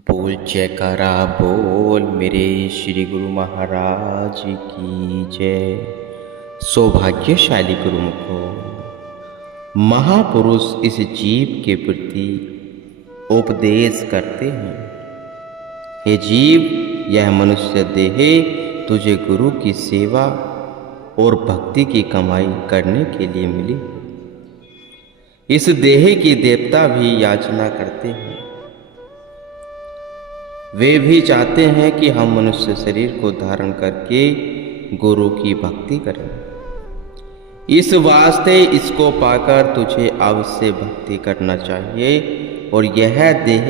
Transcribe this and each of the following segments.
बोल जयकारा बोल मेरे श्री गुरु महाराज की जय। सौभाग्यशाली गुरुमुखो, महापुरुष इस जीव के प्रति उपदेश करते हैं। हे जीव, यह मनुष्य देह तुझे गुरु की सेवा और भक्ति की कमाई करने के लिए मिली। इस देह की देवता भी याचना करते हैं। वे भी चाहते हैं कि हम मनुष्य शरीर को धारण करके गुरु की भक्ति करें। इस वास्ते इसको पाकर तुझे अवश्य भक्ति करना चाहिए और यह देह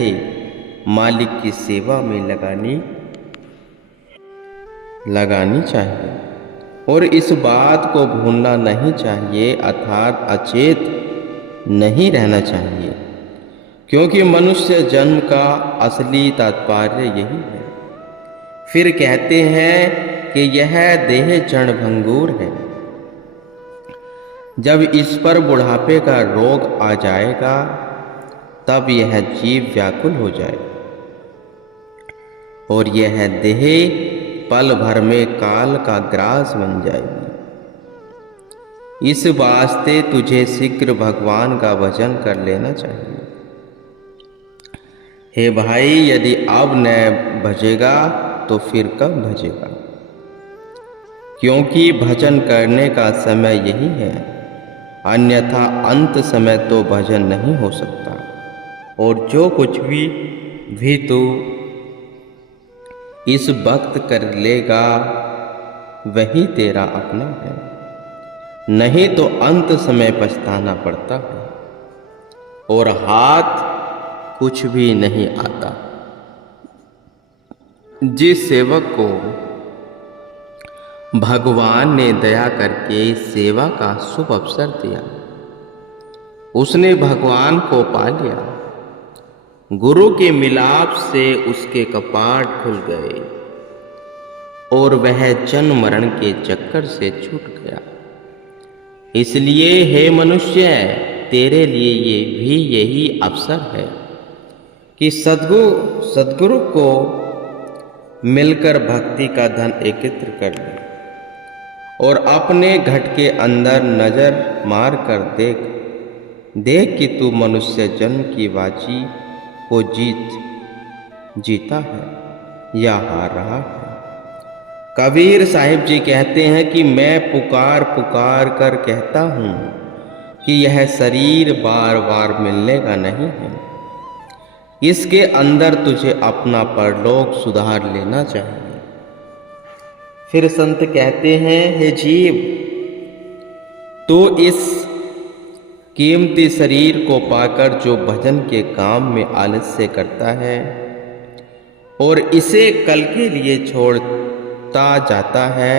मालिक की सेवा में लगानी चाहिए और इस बात को भूलना नहीं चाहिए, अर्थात अचेत नहीं रहना चाहिए, क्योंकि मनुष्य जन्म का असली तात्पर्य यही है। फिर कहते हैं कि यह देह क्षणभंगुर है। जब इस पर बुढ़ापे का रोग आ जाएगा तब यह जीव व्याकुल हो जाए और यह देह पल भर में काल का ग्रास बन जाएगी। इस वास्ते तुझे शीघ्र भगवान का भजन कर लेना चाहिए। हे भाई, यदि अब न भजेगा तो फिर कब भजेगा? क्योंकि भजन करने का समय यही है, अन्यथा अंत समय तो भजन नहीं हो सकता। और जो कुछ भी तू इस वक्त कर लेगा वही तेरा अपना है, नहीं तो अंत समय पछताना पड़ता है और हाथ कुछ भी नहीं आता। जिस सेवक को भगवान ने दया करके सेवा का शुभ अवसर दिया, उसने भगवान को पा लिया। गुरु के मिलाप से उसके कपाट खुल गए और वह जन्म मरण के चक्कर से छूट गया। इसलिए हे मनुष्य, तेरे लिए ये भी यही अवसर है कि सद्गुरु को मिलकर भक्ति का धन एकत्र कर ले और अपने घट के अंदर नजर मार कर देख कि तू मनुष्य जन्म की बाजी को जीता है या हार रहा है। कबीर साहिब जी कहते हैं कि मैं पुकार पुकार कर कहता हूँ कि यह शरीर बार बार मिलने का नहीं है। इसके अंदर तुझे अपना परलोक सुधार लेना चाहिए। फिर संत कहते हैं, हे जीव, तो इस कीमती शरीर को पाकर जो भजन के काम में आलस्य करता है और इसे कल के लिए छोड़ता जाता है,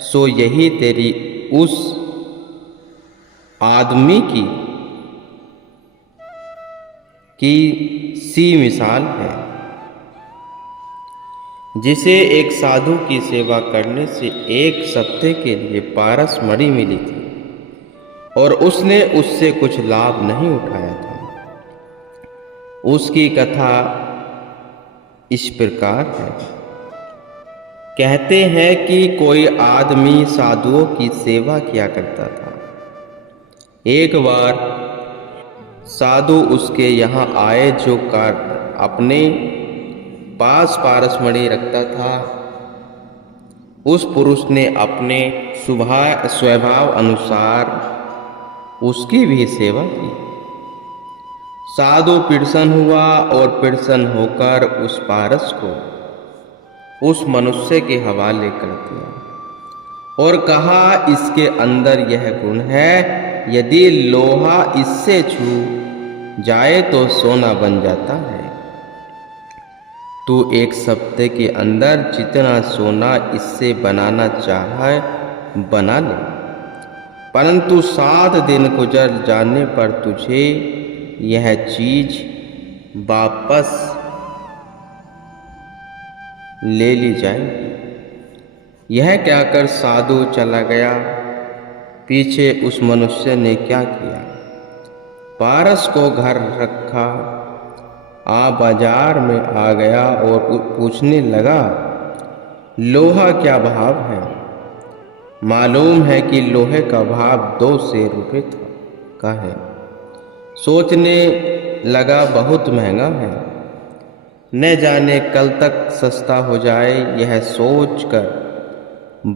सो यही तेरी उस आदमी की सी मिसाल है जिसे एक साधु की सेवा करने से एक सप्ताह के लिए पारस मणि मिली थी और उसने उससे कुछ लाभ नहीं उठाया था। उसकी कथा इस प्रकार है। कहते हैं कि कोई आदमी साधुओं की सेवा किया करता था। एक बार साधु उसके यहाँ आए जो अपने पास पारसमणि रखता था। उस पुरुष ने अपने स्वभाव अनुसार उसकी भी सेवा की। साधु प्रसन्न हुआ और प्रसन्न होकर उस पारस को उस मनुष्य के हवाले कर दिया और कहा, इसके अंदर यह गुण है, यदि लोहा इससे छू जाए तो सोना बन जाता है। तू एक सप्ताह के अंदर जितना सोना इससे बनाना चाहे बना ले, परंतु 7 दिन गुजर जाने पर तुझे यह चीज वापस ले ली जाएगी। यह कहकर साधु चला गया। पीछे उस मनुष्य ने क्या किया, पारस को घर रखा बाजार में आ गया और पूछने लगा, लोहा क्या भाव है? मालूम है कि लोहे का भाव 2 सेर रुपये का है। सोचने लगा, बहुत महंगा है, न जाने कल तक सस्ता हो जाए। यह सोचकर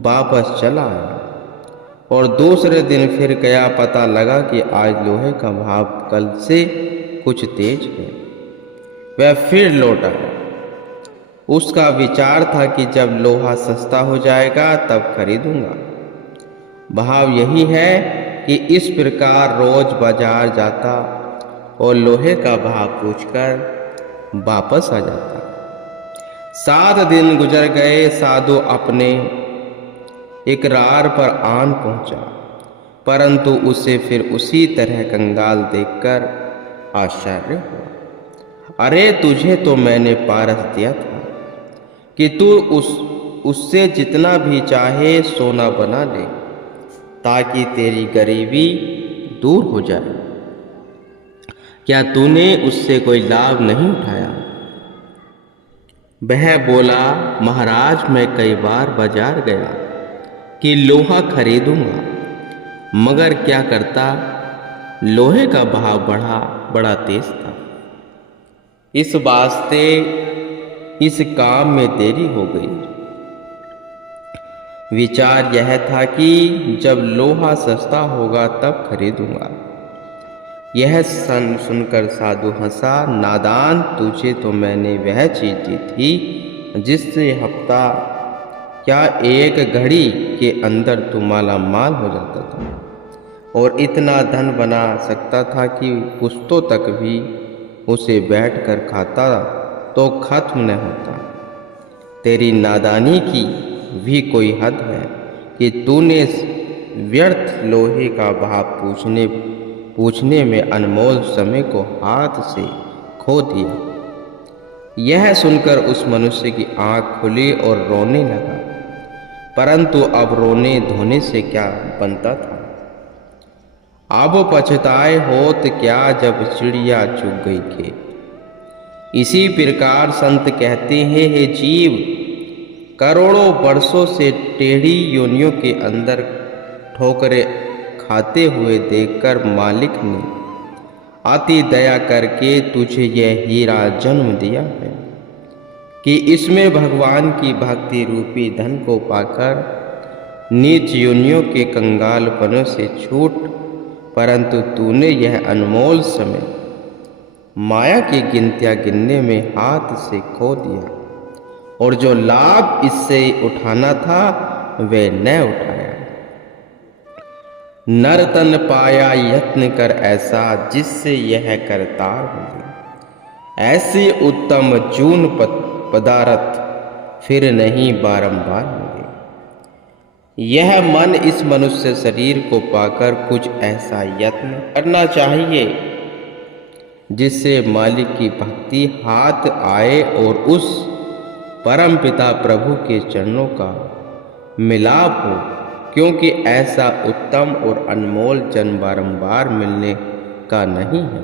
वापस चला आया और दूसरे दिन फिर गया। पता लगा कि आज लोहे का भाव कल से कुछ तेज है। वह फिर लौट आया। उसका विचार था कि जब लोहा सस्ता हो जाएगा तब खरीदूंगा। भाव यही है कि इस प्रकार रोज बाजार जाता और लोहे का भाव पूछकर वापस आ जाता। 7 दिन गुजर गए। साधु अपने इकरार पर आन पहुंचा, परंतु उसे फिर उसी तरह कंगाल देखकर आश्चर्य हुआ। अरे, तुझे तो मैंने पारस दिया था कि तू उससे जितना भी चाहे सोना बना ले, ताकि तेरी गरीबी दूर हो जाए। क्या तूने उससे कोई लाभ नहीं उठाया? वह बोला, महाराज, मैं कई बार बाजार गया कि लोहा खरीदूंगा, मगर क्या करता, लोहे का भाव बड़ा तेज था। इस वास्ते इस काम में देरी हो गई। विचार यह था कि जब लोहा सस्ता होगा तब खरीदूंगा। यह सुनकर साधु हंसा। नादान, तुझे तो मैंने वह चीज दी थी जिससे हफ्ता क्या 1 घड़ी के अंदर तू माला माल हो जाता था और इतना धन बना सकता था कि पुश्तों तक भी उसे बैठकर खाता तो खत्म न होता। तेरी नादानी की भी कोई हद है कि तूने व्यर्थ लोहे का भाव पूछने में अनमोल समय को हाथ से खो दिया। यह सुनकर उस मनुष्य की आंख खुली और रोने लगा, परंतु अब रोने धोने से क्या बनता था। अब पछताए होत क्या जब चिड़िया चुग गई खेत। इसी प्रकार संत कहते हैं, हे जीव, करोड़ों वर्षों से टेढ़ी योनियों के अंदर ठोकरें खाते हुए देखकर मालिक ने अति दया करके तुझे यह हीरा जन्म दिया है कि इसमें भगवान की भक्ति रूपी धन को पाकर नीच योनियों के कंगालपनों से छूट, परंतु तूने यह अनमोल समय माया की गिनतियां गिनने में हाथ से खो दिया और जो लाभ इससे उठाना था वे न उठाया। नर तन पाया यत्न कर ऐसा जिससे यह करतार होगी। ऐसी उत्तम जून पदार्थ फिर नहीं बारंबार मिले। यह मन इस मनुष्य शरीर को पाकर कुछ ऐसा यत्न करना चाहिए जिससे मालिक की भक्ति हाथ आए और उस परम पिता प्रभु के चरणों का मिलाप हो, क्योंकि ऐसा उत्तम और अनमोल जन्म बारंबार मिलने का नहीं है।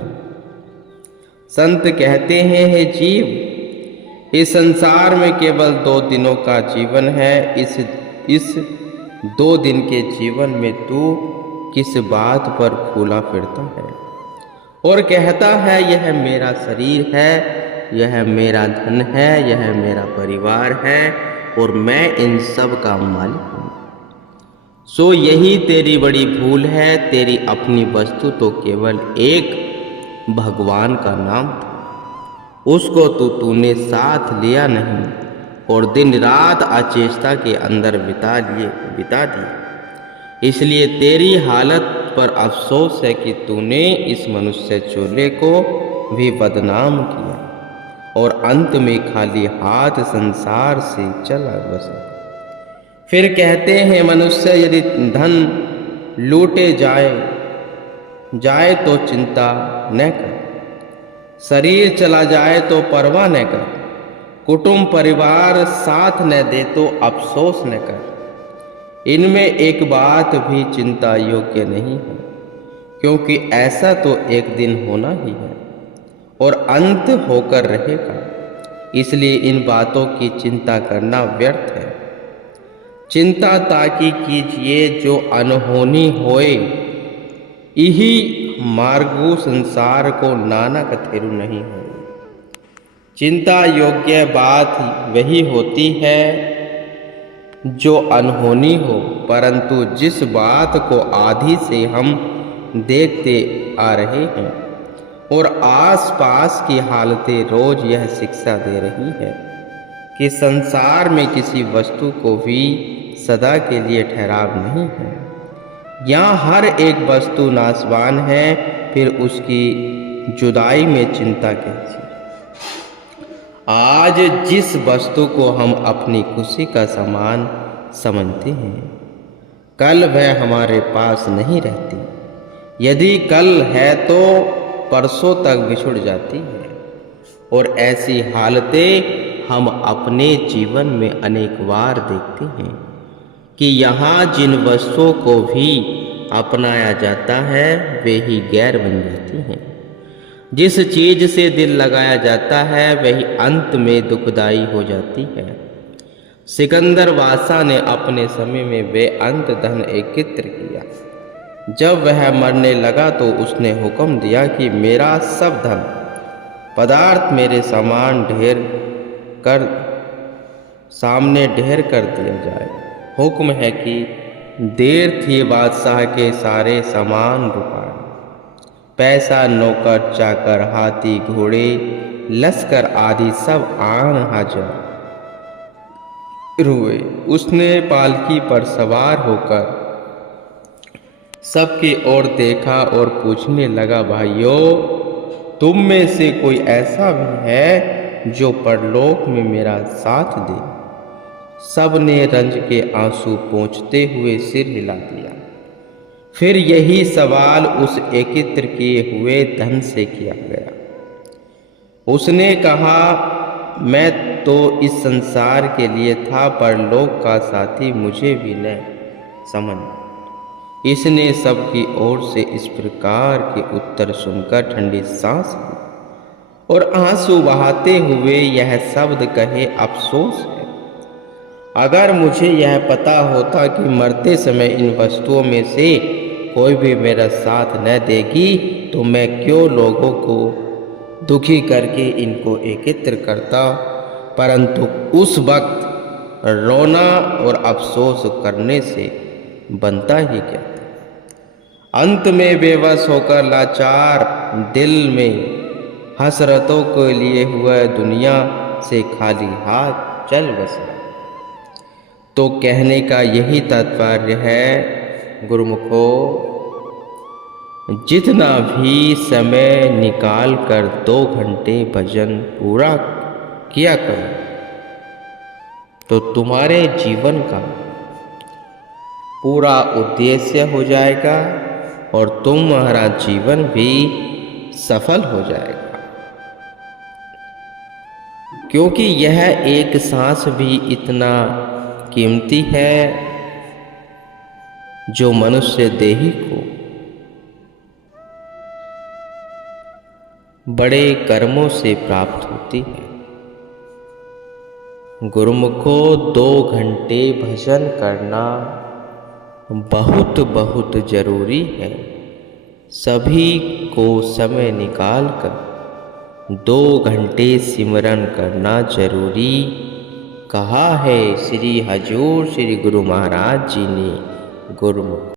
संत कहते हैं, हे जीव, इस संसार में केवल 2 दिनों का जीवन है। इस 2 दिन के जीवन में तू किस बात पर फूला फिरता है और कहता है यह मेरा शरीर है, यह मेरा धन है, यह मेरा परिवार है और मैं इन सब का मालिक हूँ। सो यही तेरी बड़ी भूल है। तेरी अपनी वस्तु तो केवल एक भगवान का नाम था, उसको तूने साथ लिया नहीं और दिन रात अचेष्टा के अंदर बिता दिया। इसलिए तेरी हालत पर अफसोस है कि तूने इस मनुष्य चोले को भी बदनाम किया और अंत में खाली हाथ संसार से चला बसा। फिर कहते हैं, मनुष्य यदि धन लूटे जाए तो चिंता न कर, शरीर चला जाए तो परवाह न कर, कुटुंब परिवार साथ न दे तो अफसोस न कर। इनमें एक बात भी चिंता योग्य नहीं है, क्योंकि ऐसा तो एक दिन होना ही है और अंत होकर रहेगा। इसलिए इन बातों की चिंता करना व्यर्थ है। चिंता ताकि कीजिए जो अनहोनी होए, इही मार्गो संसार को नानक थेरु नहीं हो। चिंता योग्य बात वही होती है जो अनहोनी हो, परंतु जिस बात को आदि से हम देखते आ रहे हैं और आसपास की हालतें रोज यह शिक्षा दे रही है कि संसार में किसी वस्तु को भी सदा के लिए ठहराव नहीं है। यहाँ हर एक वस्तु नाशवान है, फिर उसकी जुदाई में चिंता कैसी। आज जिस वस्तु को हम अपनी खुशी का सामान समझते हैं, कल वह हमारे पास नहीं रहती। यदि कल है तो परसों तक बिछुड़ जाती है। और ऐसी हालतें हम अपने जीवन में अनेक बार देखते हैं कि यहाँ जिन वस्तुओं को भी अपनाया जाता है वे ही गैर बन जाती हैं। जिस चीज से दिल लगाया जाता है वही अंत में दुखदाई हो जाती है। सिकंदर बादशाह ने अपने समय में बेअंत धन एकत्र किया। जब वह मरने लगा तो उसने हुक्म दिया कि मेरा सब धन पदार्थ मेरे सामान सामने ढेर कर दिया जाए। हुक्म है कि देर थी बादशाह के सारे सामान रुपाए, पैसा, नौकर चाकर, हाथी घोड़े, लश्कर आदि सब आन हाजिर हुए। उसने पालकी पर सवार होकर सबकी ओर देखा और पूछने लगा, भाइयों, तुम में से कोई ऐसा भी है जो परलोक में मेरा साथ दे? सब ने रंज के आंसू पोंछते हुए सिर हिला दिया। फिर यही सवाल उस एकत्र किए हुए धन से किया गया। उसने कहा, मैं तो इस संसार के लिए था, परलोक का साथी मुझे भी न समझ। इसने सबकी ओर से इस प्रकार के उत्तर सुनकर ठंडी सांस ली और आंसू बहाते हुए यह शब्द कहे, अफसोस है, अगर मुझे यह पता होता कि मरते समय इन वस्तुओं में से कोई भी मेरा साथ न देगी तो मैं क्यों लोगों को दुखी करके इनको एकत्र करता। परंतु उस वक्त रोना और अफसोस करने से बनता ही क्या था। अंत में बेबस होकर लाचार दिल में हसरतों के लिए हुआ दुनिया से खाली हाथ चल बसा। तो कहने का यही तात्पर्य है गुरुमुखों, जितना भी समय निकाल कर 2 घंटे भजन पूरा किया करो तो तुम्हारे जीवन का पूरा उद्देश्य हो जाएगा और तुम्हारा जीवन भी सफल हो जाएगा। क्योंकि यह एक सांस भी इतना कीमती है जो मनुष्य देही को बड़े कर्मों से प्राप्त होती है। गुरुमुखों, 2 घंटे भजन करना बहुत बहुत जरूरी है। सभी को समय निकाल कर 2 घंटे सिमरन करना जरूरी कहा है श्री हजूर श्री गुरु महाराज जी ने। गुरुमुख